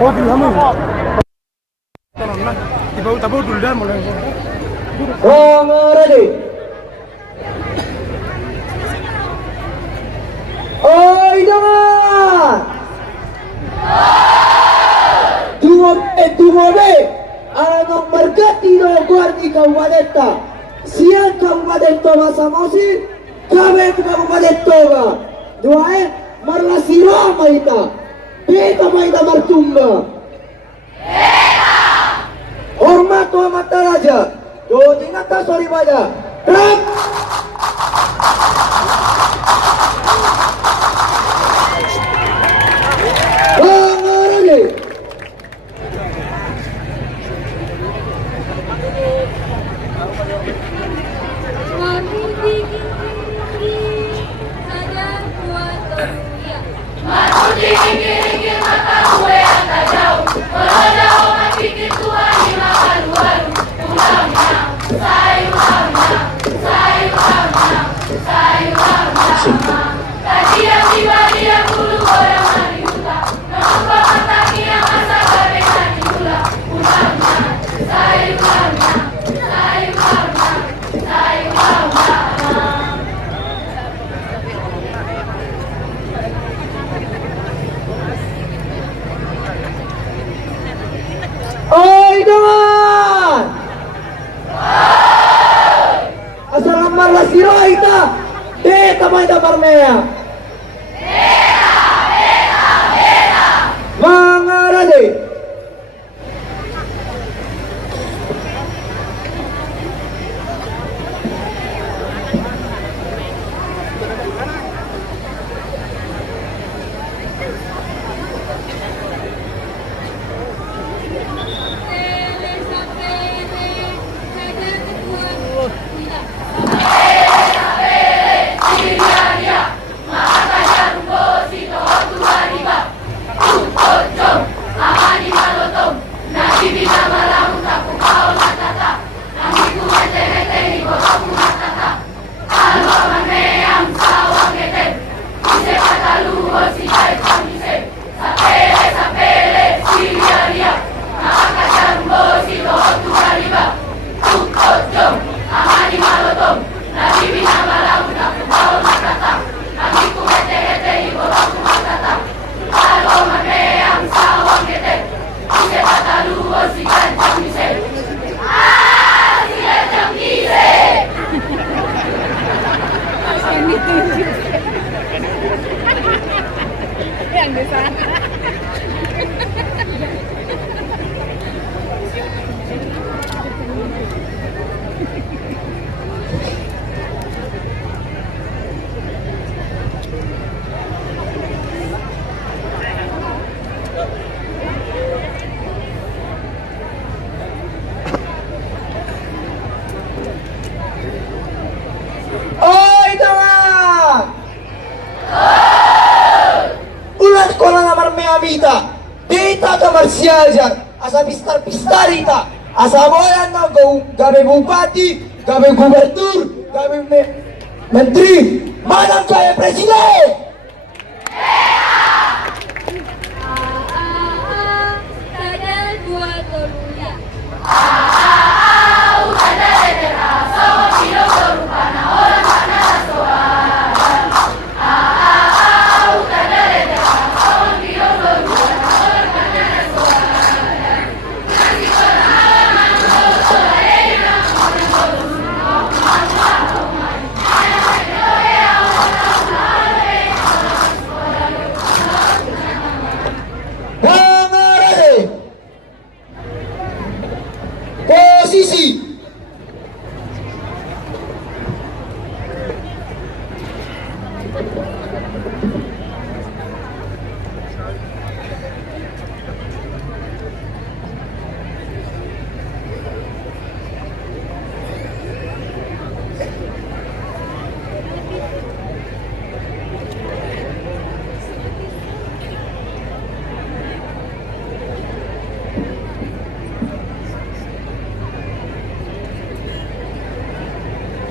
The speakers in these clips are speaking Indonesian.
Oh, bilang karena tiba-tiba dulu dah mulai. Ready. Oh, jangan. Tunggu deh. Anak berganti dong guardi kabupaten. Siang kabupaten Toba Samosi, kami kabupaten Toba. Dua marlasi rama ita. Beta maita martumba. Hormat mata raja. Tuh ingat tak sorry baja. Ram. Ready. Oi, kawan! Asal marla siro ita, beta maita parmea. Beta. Mangarade. Yang di sana. Oi, jangan! Ulas sekolah ngamar mea bita. Bita kamar siajar. Asa pistar ita. Asa boyan na gabe bupati, gabe gubernur, gabe menteri. Manang kaya presiden. Posisi.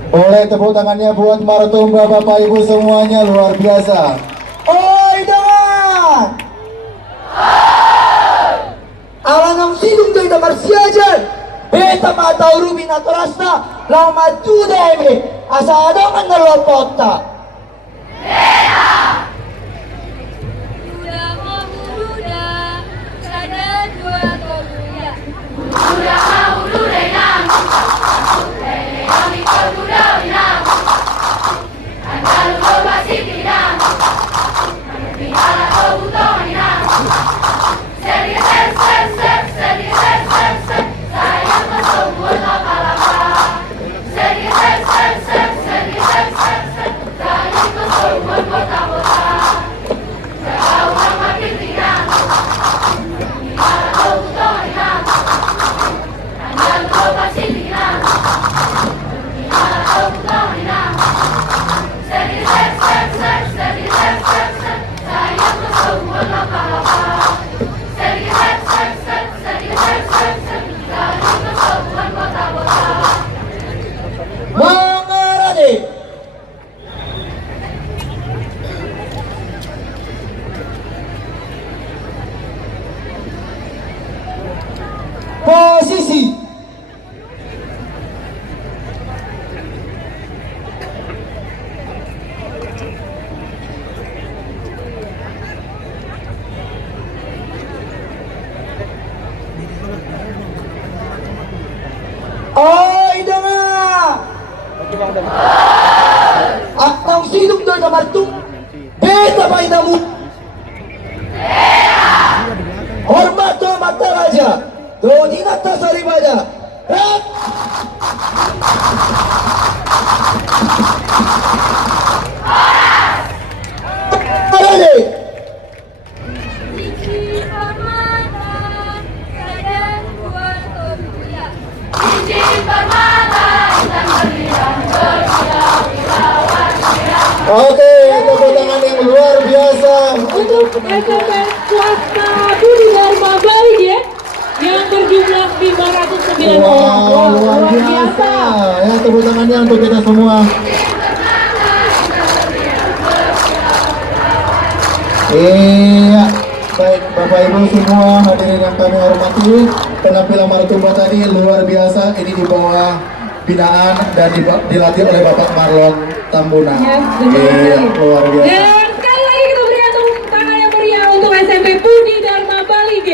Boleh tepuk tangannya buat Martumba Bapak Ibu semuanya, luar biasa. Oi, jangan! Marsiajan. Beta matau rubi naturasta. Lama tu deme. Asa adongan nalopota. Sudah mau sudah, sadar dua komuya. Mangarade. Posisi. Oi dengar. Akang siduk doon na martung. Beta ba inamu? Hormat to mata raja. Dodi natta saribaja. Rat. Arale. Cici permata, sadar dua komuya. Oke, tepuk tangan yang luar biasa. Untuk SMP swasta Budi Dharma Bali ya, yang berjumlah 509 orang. Wow, luar biasa. Ya, tepuk tangannya untuk kita semua. Iya, baik Bapak Ibu semua hadirin yang kami hormati, penampilan Martumba tadi luar biasa. Ini di bawah binaan dan dilatih oleh Bapak Marlon Tambuna. Yes, benar Iya, sekali. luar biasa. Dan sekali lagi kita berikan tepuk tangan yang meriah untuk SMP Budi Dharma Bali G.